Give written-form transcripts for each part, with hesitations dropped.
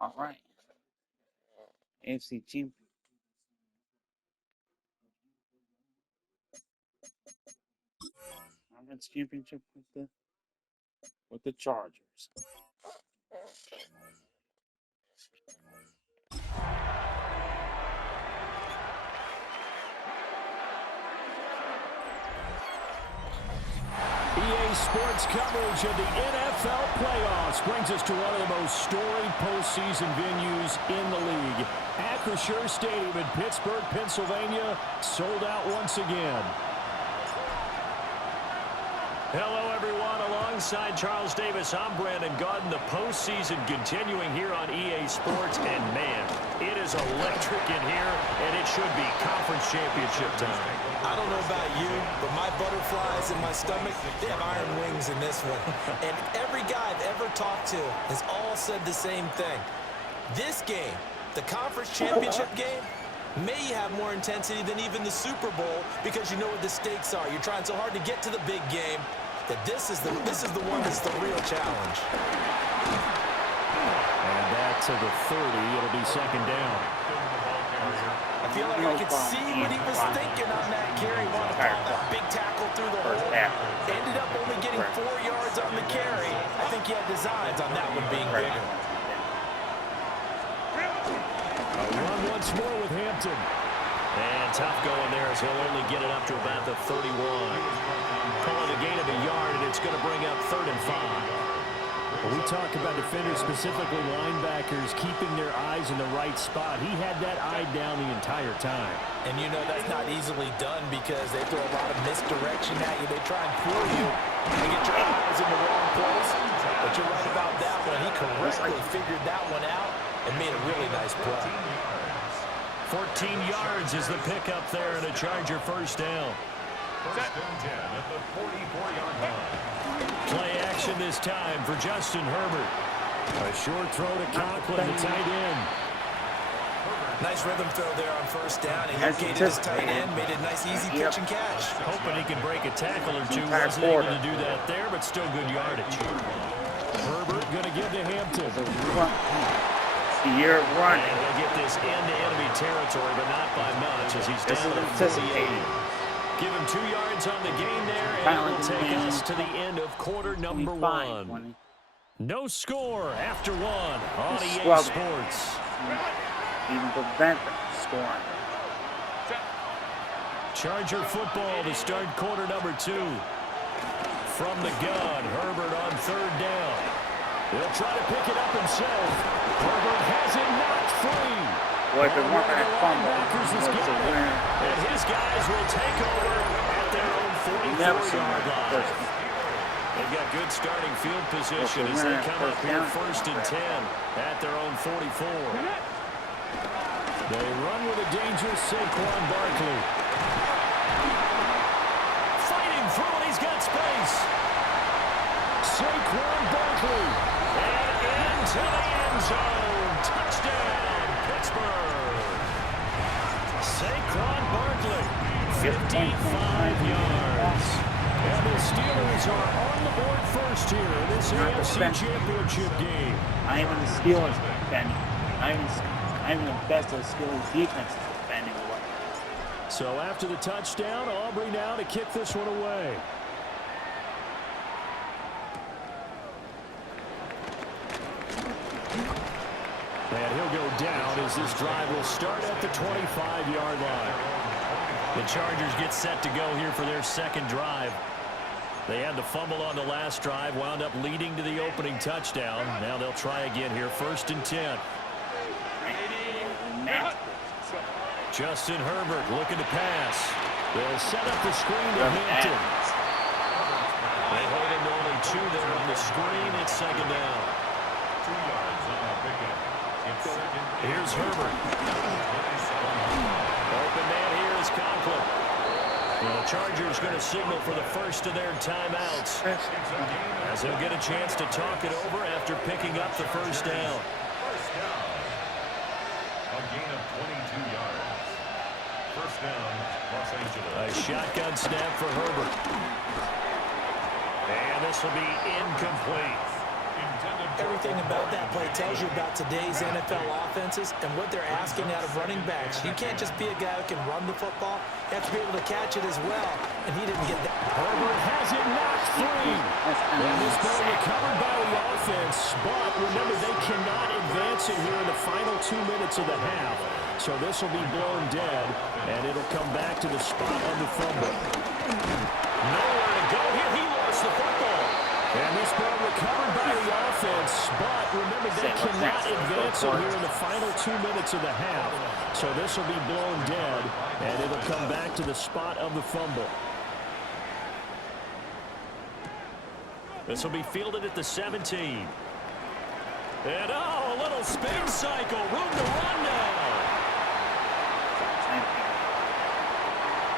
All right. AFC Championship. Conference Championship with the Chargers. EA Sports coverage of the NFL playoffs brings us to one of the most storied postseason venues in the league. Acrisure Stadium in Pittsburgh, Pennsylvania, sold out once again. Hello, everyone. Alongside Charles Davis, I'm Brandon Gaudin. The postseason continuing here on EA Sports. And, man, it is electric in here, and it should be conference championship time. I don't know about you, but my butterflies in my stomach, they have iron wings in this one. And every guy I've ever talked to has all said the same thing. This game, the conference championship game, may have more intensity than even the Super Bowl because you know what the stakes are. You're trying so hard to get to the big game that this is the one that's the real challenge. And back to the 30. It'll be second down. I feel like I could see what he was thinking on that carry. Wanted to pop that big tackle through the hole. Ended up only getting 4 yards on the carry. I think he had designs on that one being bigger. A run once more with Hampton. And tough going there as he'll only get it up to about the 31. Calling a gain of a yard, and it's going to bring up 3rd and 5. When we talk about defenders, specifically linebackers, keeping their eyes in the right spot, he had that eye down the entire time. And you know that's not easily done because they throw a lot of misdirection at you. They try and fool you and get your eyes in the wrong place. But you're right about that one. He correctly figured that one out and made a really nice play. 14 yards is the pickup there and a Charger first down. First and 10 at the 44-yard line. Play action this time for Justin Herbert. A short throw to Conklin, the tight end. Nice rhythm throw there on first down. He located his tight end, made a nice easy catch and catch. Hoping he can break a tackle or two. Wasn't able to do that there, but still good yardage. Herbert going to give to Hampton. Year run. And they'll get this into enemy territory, but not by much as he's down at 48. Give him 2 yards on the gain there, and it will take us to the end of quarter number 1. No score after 1 on EA Sports. Even prevent them scoring. Charger football to start quarter number 2. From the gun, Herbert on 3rd down. He'll try to pick it up himself. Herbert has it knocked free. Boy, if it weren't for that fumble, and his guys will take over at their own 44-yard line. They've got good starting field position as they come up here 1st and 10 at their own 44. They run with a dangerous Saquon Barkley. Fighting through and he's got space. Saquon Barkley. And into the end zone. Touchdown, Pittsburgh. Saquon Barkley, 55 yards. And the Steelers are on the board first here in this AFC Championship game. I am in the Steelers defending. I'm the best of the Steelers defense defending away. So after the touchdown, Aubrey now to kick this one away. And he'll go down as this drive will start at the 25-yard line. The Chargers get set to go here for their second drive. They had the fumble on the last drive, wound up leading to the opening touchdown. Now they'll try again here, 1st and 10. Justin Herbert looking to pass. They'll set up the screen to Hampton. They hold him to only 2 there on the screen. It's 2nd down. 2 yards on the pickup. Here's Herbert. Open man here is Conklin. The Chargers going to signal for the first of their timeouts as he'll get a chance to talk it over after picking up the first down. First down. A gain of 22 yards. First down, Los Angeles. A shotgun snap for Herbert. And this will be incomplete. Everything about that play tells you about today's NFL offenses and what they're asking out of running backs. You can't just be a guy who can run the football. You have to be able to catch it as well, and he didn't get that. Herbert has it knocked free. And this ball recovered by the offense, but remember, they cannot advance it here in the final 2 minutes of the half. So this will be blown dead, and it'll come back to the spot of the fumble. Nowhere to go here. He lost the football. And this ball recovered by the offense, but remember, they cannot advance it here in the final 2 minutes of the half. So this will be blown dead, and it'll come back to the spot of the fumble. This will be fielded at the 17. And, oh, a little spin cycle. Room to run now.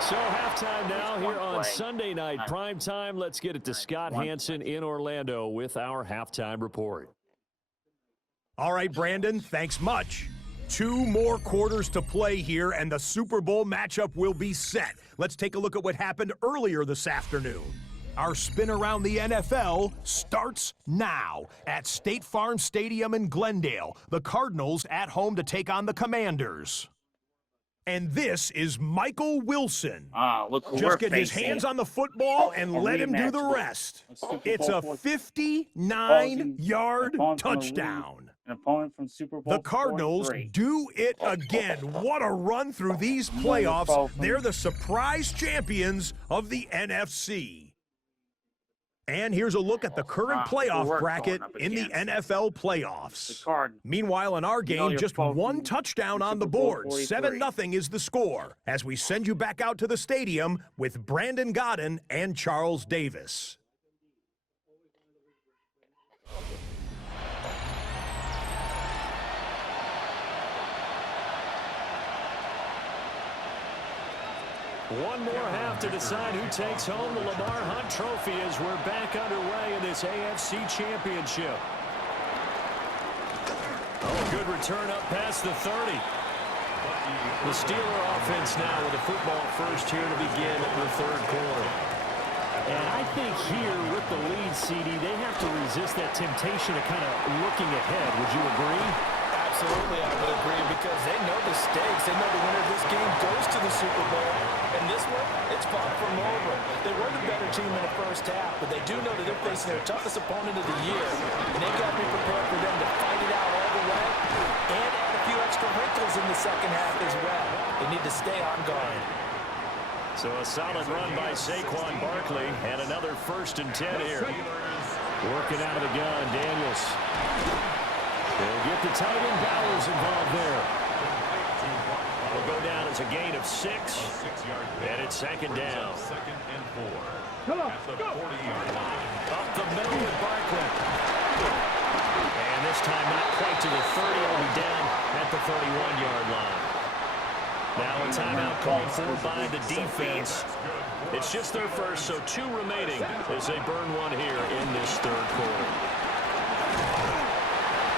So halftime now here on Sunday night primetime. Let's get it to Scott Hansen in Orlando with our halftime report. All right, Brandon, thanks much. 2 more quarters to play here, and the Super Bowl matchup will be set. Let's take a look at what happened earlier this afternoon. Our spin around the NFL starts now at State Farm Stadium in Glendale. The Cardinals at home to take on the Commanders. And this is Michael Wilson. Look who Just get his hands on the football and let him do the rest. It's a 59-yard touchdown. An opponent from Super Bowl The Cardinals 43. do it again. What a run through these playoffs. They're the surprise champions of the NFC. And here's a look at the current playoff bracket in the NFL playoffs. Meanwhile, in our game, just 1 touchdown on the board. 7-0 is the score as we send you back out to the stadium with Brandon Godden and Charles Davis. One more half to decide who takes home the Lamar Hunt Trophy as we're back underway in this AFC Championship. Oh, good return up past the 30. The Steeler offense now with the football first here to begin the third quarter. And I think here with the lead, CD, they have to resist that temptation of kind of looking ahead. Would you agree? Absolutely, I would agree, because they know the stakes. They know the winner of this game goes to the Super Bowl. And this one, it's far from over. They were the better team in the first half, but they do know that they're facing their toughest opponent of the year. And they've got to be prepared for them to fight it out all the way and add a few extra wrinkles in the second half as well. They need to stay on guard. So a solid run by Saquon Barkley, and another 1st and 10 here. Working out of the gun, Daniels. They'll get the tight end Bowers involved there. Will go down as a gain of 6, and it's 2nd down. 2nd and 4. At the 40-yard line. Up the middle with Barkley. And this time not quite to the 30, only down at the 31-yard line. Now a timeout called for by the defense. It's just their first, so 2 remaining as they burn 1 here in this third quarter.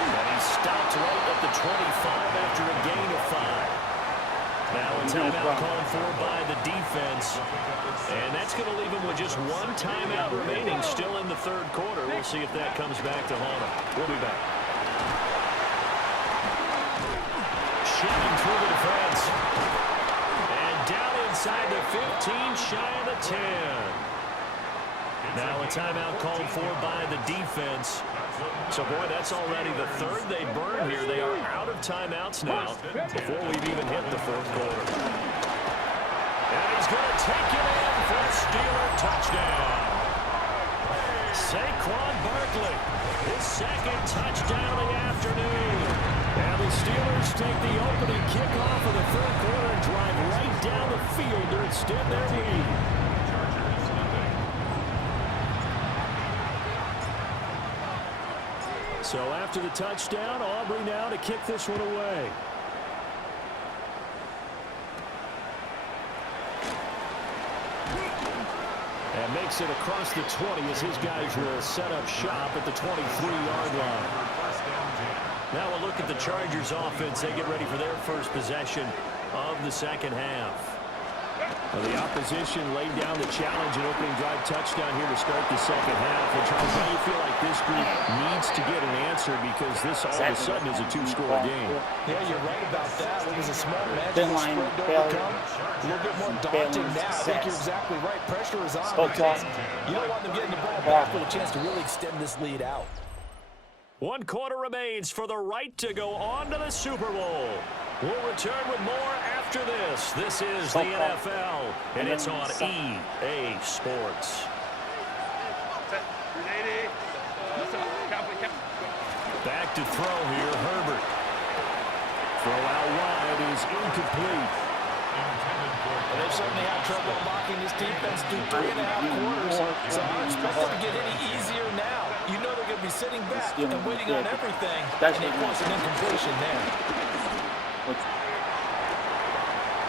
And he stopped right at the 25 after a gain of 5. Now a timeout called for by the defense. And that's going to leave him with just 1 timeout remaining still in the third quarter. We'll see if that comes back to haunt him. We'll be back. Shipping through the defense. And down inside the 15, shy of the 10. Now a timeout called for by the defense. So, boy, that's already the 3rd they burn here. They are out of timeouts now before we've even hit the 4th quarter. And he's going to take it in for a Steeler touchdown. Saquon Barkley, his 2nd touchdown of the afternoon. And the Steelers take the opening kickoff of the 3rd quarter and drive right down the field to extend their lead. So after the touchdown, Aubrey now to kick this one away. And makes it across the 20 as his guys will set up shop at the 23-yard line. Now we'll look at the Chargers offense. They get ready for their first possession of the second half. Well, the opposition laid down the challenge and opening drive touchdown here to start the second half. And Charles, now you feel like this group needs to get an answer because this all of a sudden is a two-score game. Yeah, you're right about that. It was a small magical spread to overcome. A little bit more daunting now. I think you're exactly right. Pressure is on because you don't want them getting the ball back with a chance to really extend this lead out. 1 quarter remains for the right to go on to the Super Bowl. We'll return with more after this. This is the NFL, and it's on EA Sports. Back to throw here, Herbert. Throw out wide is incomplete. Well, they've certainly had trouble blocking this defense through 3.5 quarters, so I expect it to get any easier now. You know they're going to be sitting back and waiting on everything, and they force an incompletion there.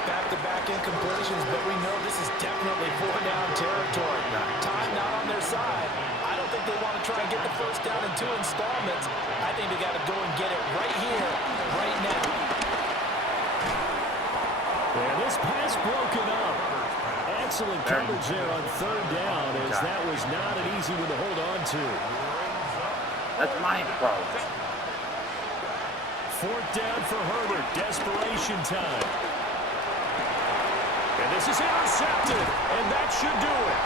Back-to-back incompletions, but we know this is definitely 4-down territory. Time not on their side. I don't think they want to try and get the first down in 2 installments. I think they got to go and get it right here, right now. And this pass broken up. Excellent coverage there on 3rd down, as that was not an easy one to hold on to. That's my approach. 4th down for Herbert. Desperation time. And this is intercepted, and that should do it.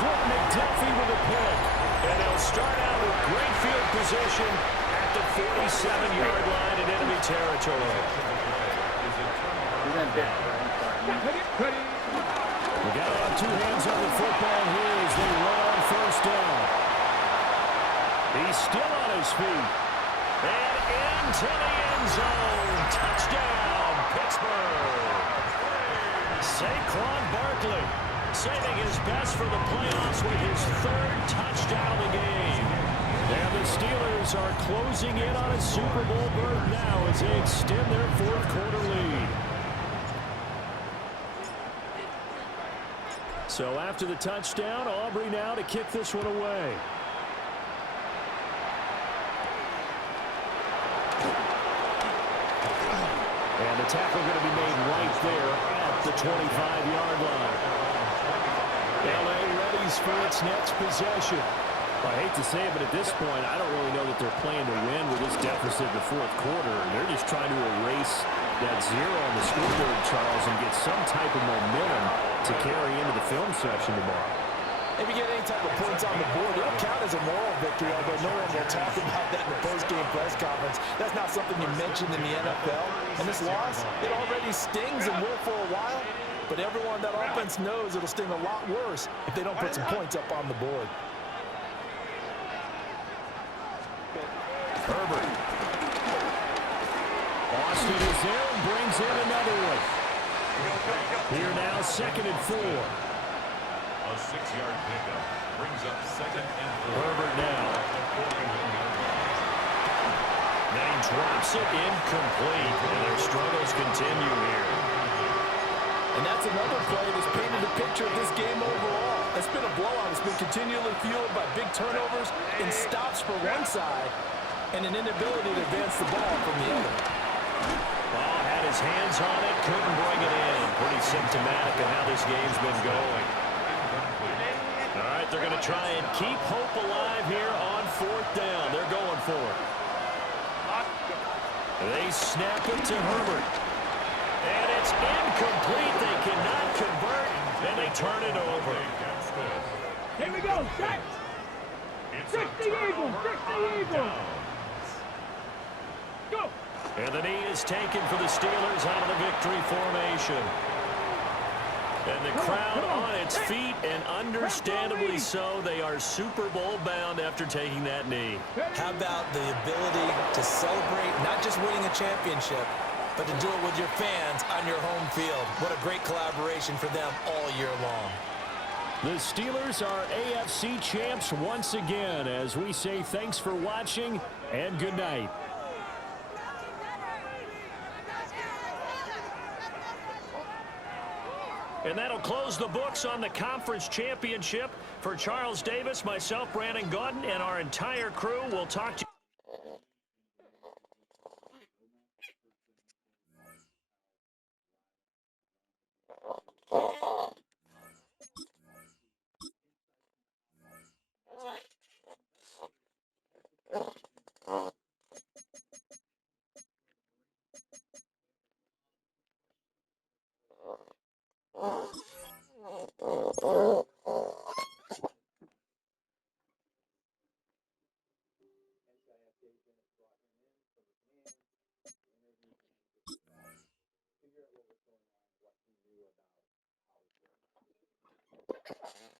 Trent McDuffie with a pick. And they'll start out with great field position at the 47-yard line in enemy territory. We got to have 2 hands on the football here as they run on 1st down. He's still on his feet. And into the end zone. Touchdown, Pittsburgh. Saquon Barkley saving his best for the playoffs with his 3rd touchdown of the game. And the Steelers are closing in on a Super Bowl berth now as they extend their 4th quarter lead. So after the touchdown, Aubrey now to kick this one away. And the tackle going to be made right there at the 25-yard line. L.A. readies for its next possession. I hate to say it, but at this point, I don't really know that they're playing to win with this deficit in the 4th quarter. They're just trying to erase that 0 on the scoreboard, Charles, and get some type of momentum to carry into the film section tomorrow. If you get any type of points on the board, it'll count as a moral victory, although no one will talk about that in the post-game press conference. That's not something you mentioned in the NFL. And this loss, it already stings and will for a while, but everyone that offense knows it'll sting a lot worse if they don't put some points up on the board. Herbert. Austin is there and brings in another one. Here now, 2nd and 4. A 6-yard pickup brings up 2nd and 4. Herbert now. Then he drops it incomplete, and their struggles continue here. And that's another play that's painted a picture of this game overall. It's been a blowout. It's been continually fueled by big turnovers and stops for one side and an inability to advance the ball from the other. Ball had his hands on it, couldn't bring it in. Pretty symptomatic of how this game's been going. All right, they're going to try and keep hope alive here on 4th down. They're going for it. They snap it to Herbert. And it's incomplete. They cannot convert, and they turn it over. Here we go, set! Trick the Eagles! Trick the Eagles! Go! And the knee is taken for the Steelers out of the victory formation. And the crowd on its feet, and understandably so. They are Super Bowl bound after taking that knee. How about the ability to celebrate not just winning a championship, but to do it with your fans on your home field? What a great collaboration for them all year long. The Steelers are AFC champs once again, as we say thanks for watching and good night. And that'll close the books on the conference championship. For Charles Davis, myself, Brandon Gaudin, and our entire crew, we'll talk to you.